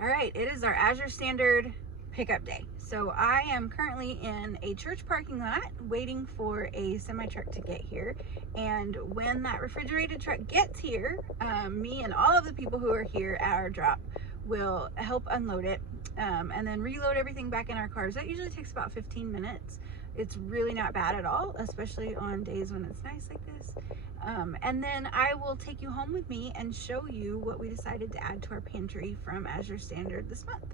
All right, it is our Azure Standard pickup day. So I am currently in a church parking lot waiting for a semi truck to get here. And when that refrigerated truck gets here, me and all of the people who are here at our drop will help unload it and then reload everything back in our cars. That usually takes about 15 minutes. It's really not bad at all, especially on days when it's nice like this. And then I will take you home with me and show you what we decided to add to our pantry from Azure Standard this month.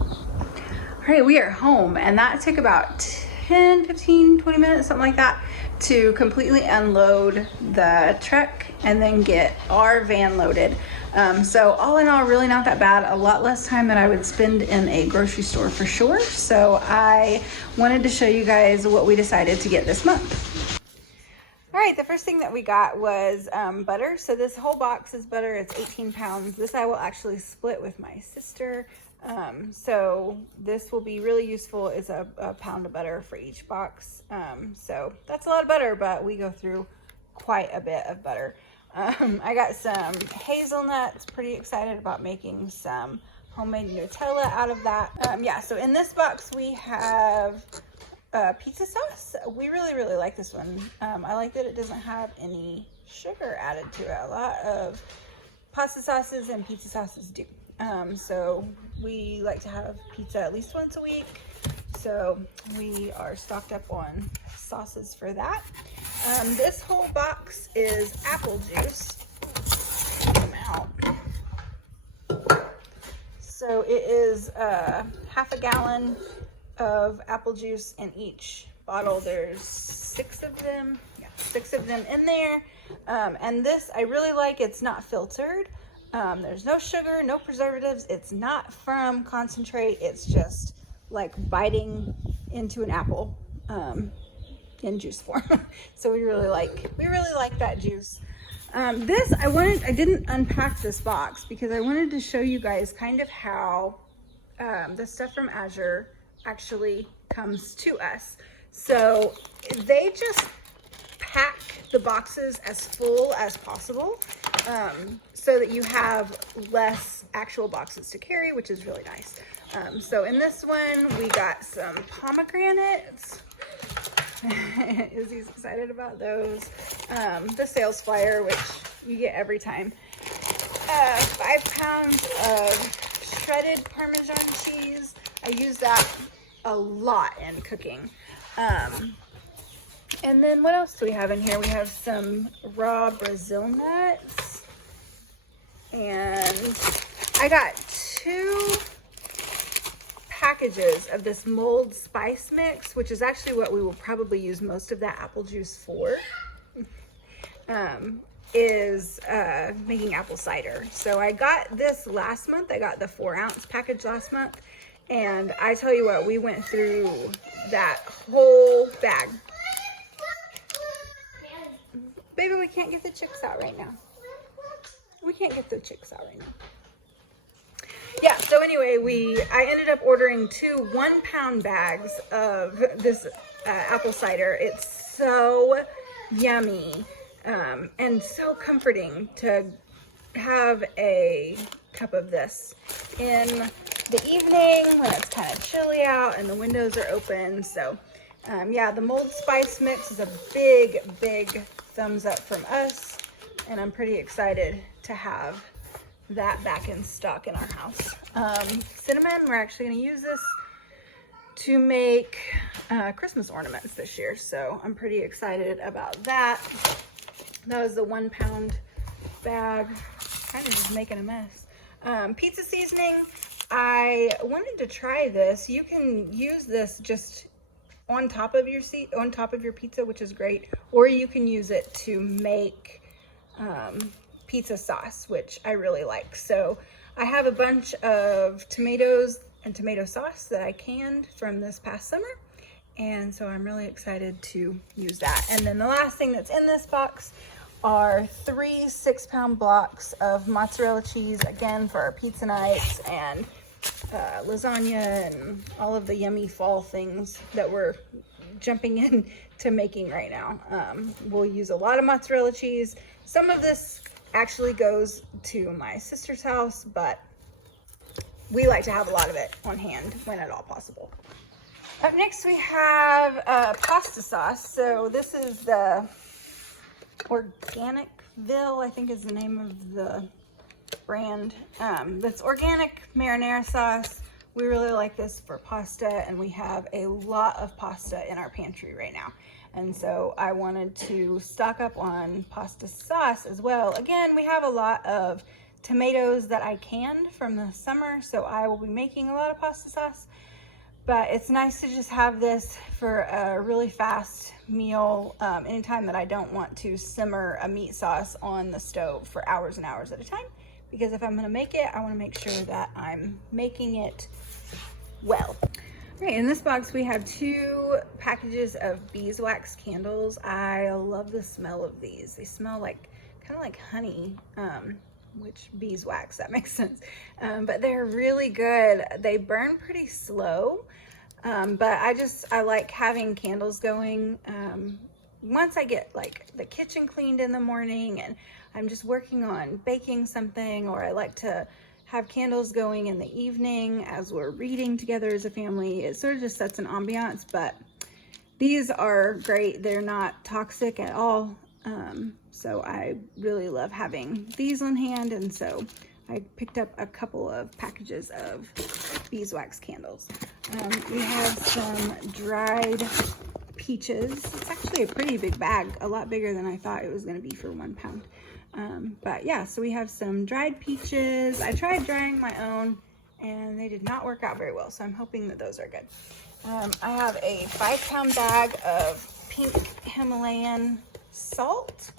All right, we are home, and that took about 10, 15, 20 minutes, something like that, to completely unload the truck and then get our van loaded. So all in all, really not that bad. A lot less time than I would spend in a grocery store for sure. So I wanted to show you guys what we decided to get this month. All right, the first thing that we got was butter. So this whole box is butter. It's 18 pounds. This I will actually split with my sister. So this will be really useful. It's a pound of butter for each box. So that's a lot of butter, but we go through quite a bit of butter. I got some hazelnuts. Pretty excited about making some homemade Nutella out of that. Yeah, so in this box we have pizza sauce. We really like this one. I like that it doesn't have any sugar added to it. A lot of pasta sauces and pizza sauces do. So we like to have pizza at least once a week. So we are stocked up on sauces for that. This whole box is apple juice. Take them out. So it is half a gallon of apple juice in each bottle. There's 6 of them. Yeah, 6 of them in there. And this I really like. It's not filtered. There's no sugar, no preservatives. It's not from concentrate. It's just like biting into an apple in juice form. So we really like that juice. This I didn't unpack this box because I wanted to show you guys kind of how the stuff from Azure actually comes to us. So they just pack the boxes as full as possible so that you have less actual boxes to carry, which is really nice. So in this one we got some pomegranates. Izzy's excited about those. The sales flyer, which you get every time. 5 pounds of shredded Parmesan cheese. I use that a lot in cooking. And then what else do we have in here? We have some raw Brazil nuts. And I got 2 packages of this mulled spice mix, which is actually what we will probably use most of that apple juice for, is making apple cider. So I got this last month. I got the 4-ounce package last month. And I tell you what, we went through that whole bag. Baby, we can't get the chicks out right now. We can't get the chicks out right now. Yeah, so anyway, I ended up ordering 2 1-pound bags of this apple cider. It's so yummy and so comforting to have a cup of this in the evening when it's kind of chilly out and the windows are open. So yeah, the mulled spice mix is a big thumbs up from us, and I'm pretty excited to have that back in stock in our house. Cinnamon, we're actually going to use this to make Christmas ornaments this year, so I'm pretty excited about that. That was the 1-pound bag. Kind of just making a mess. Pizza seasoning, I wanted to try this. You can use this just on top of your pizza, which is great, or you can use it to make pizza sauce, which I really like. So I have a bunch of tomatoes and tomato sauce that I canned from this past summer, and so I'm really excited to use that. And then the last thing that's in this box are 3 6-pound blocks of mozzarella cheese, again for our pizza nights and lasagna and all of the yummy fall things that we're jumping in to making right now. We'll use a lot of mozzarella cheese. Some of this actually goes to my sister's house, but we like to have a lot of it on hand when at all possible. Up next we have pasta sauce. So this is the Organicville, I think is the name of the brand. That's organic marinara sauce. We really like this for pasta, and we have a lot of pasta in our pantry right now. And so I wanted to stock up on pasta sauce as well. Again, we have a lot of tomatoes that I canned from the summer, so I will be making a lot of pasta sauce. But it's nice to just have this for a really fast meal anytime that I don't want to simmer a meat sauce on the stove for hours and hours at a time. Because if I'm gonna make it, I wanna make sure that I'm making it well. All right, in this box we have 2 packages of Beeswax candles. I love the smell of these. They smell like, kind of like honey, which beeswax, that makes sense. But they're really good. They burn pretty slow, but I like having candles going. Once I get like the kitchen cleaned in the morning and I'm just working on baking something, or I like to have candles going in the evening as we're reading together as a family. It sort of just sets an ambiance, but these are great. They're not toxic at all. So I really love having these on hand, and so I picked up a couple of packages of Beeswax candles. We have some dried peaches. It's actually a pretty big bag, a lot bigger than I thought it was going to be for 1 pound. But yeah, so we have some dried peaches. I tried drying my own and they did not work out very well, so I'm hoping that those are good. I have a 5-pound bag of pink Himalayan salt.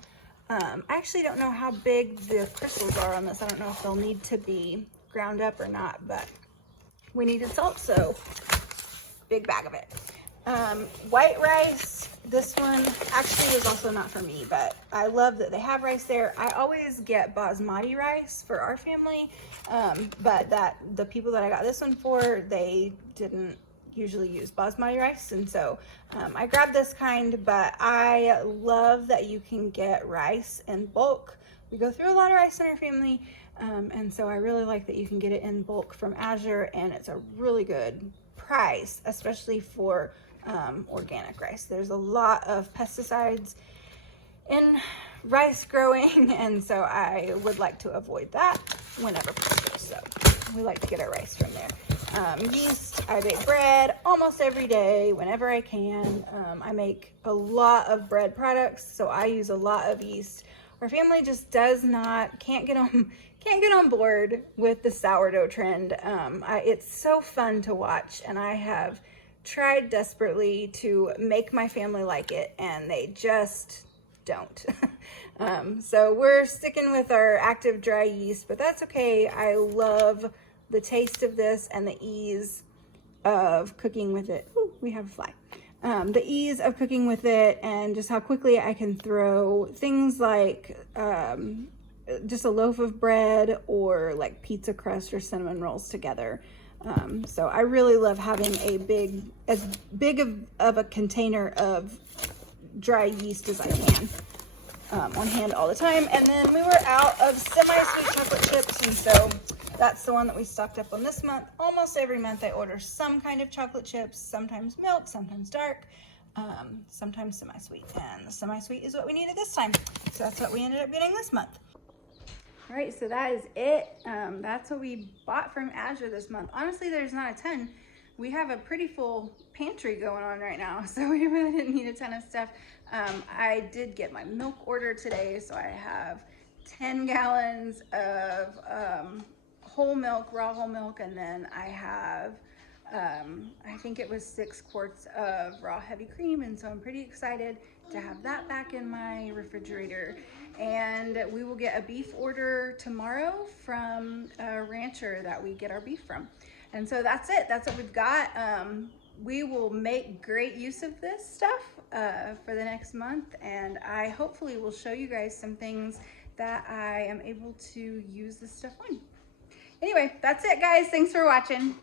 I actually don't know how big the crystals are on this. I don't know if they'll need to be ground up or not, but we needed salt, so big bag of it. White rice. This one actually was also not for me, but I love that they have rice there. I always get basmati rice for our family, but the people that I got this one for, they didn't usually use basmati rice, and so I grabbed this kind. But I love that you can get rice in bulk. We go through a lot of rice in our family, and so I really like that you can get it in bulk from Azure, and it's a really good price, especially for organic rice. There's a lot of pesticides in rice growing, and so I would like to avoid that whenever possible. So we like to get our rice from there. Yeast, I bake bread almost every day whenever I can. I make a lot of bread products, so I use a lot of yeast. Our family just can't get on board with the sourdough trend. It's so fun to watch, and I have tried desperately to make my family like it, and they just don't. So we're sticking with our active dry yeast, but that's okay. I love the taste of this and the ease of cooking with it. Ooh, we have a fly. The ease of cooking with it, and just how quickly I can throw things like just a loaf of bread or like pizza crust or cinnamon rolls together. So I really love having as big of a container of dry yeast as I can on hand all the time. And then we were out of semi-sweet chocolate chips, and so that's the one that we stocked up on this month. Almost every month I order some kind of chocolate chips, sometimes milk, sometimes dark, sometimes semi-sweet. And the semi-sweet is what we needed this time. So that's what we ended up getting this month. All right, so that is it. That's what we bought from Azure this month. Honestly, there's not a ton. We have a pretty full pantry going on right now, so we really didn't need a ton of stuff. I did get my milk order today, so I have 10 gallons of whole milk, raw whole milk, and then I have, I think it was 6 quarts of raw heavy cream, and so I'm pretty excited to have that back in my refrigerator. And we will get a beef order tomorrow from a rancher that we get our beef from. And so that's it. That's what we've got. We will make great use of this stuff for the next month, and I hopefully will show you guys some things that I am able to use this stuff on. Anyway, that's it, guys. Thanks for watching.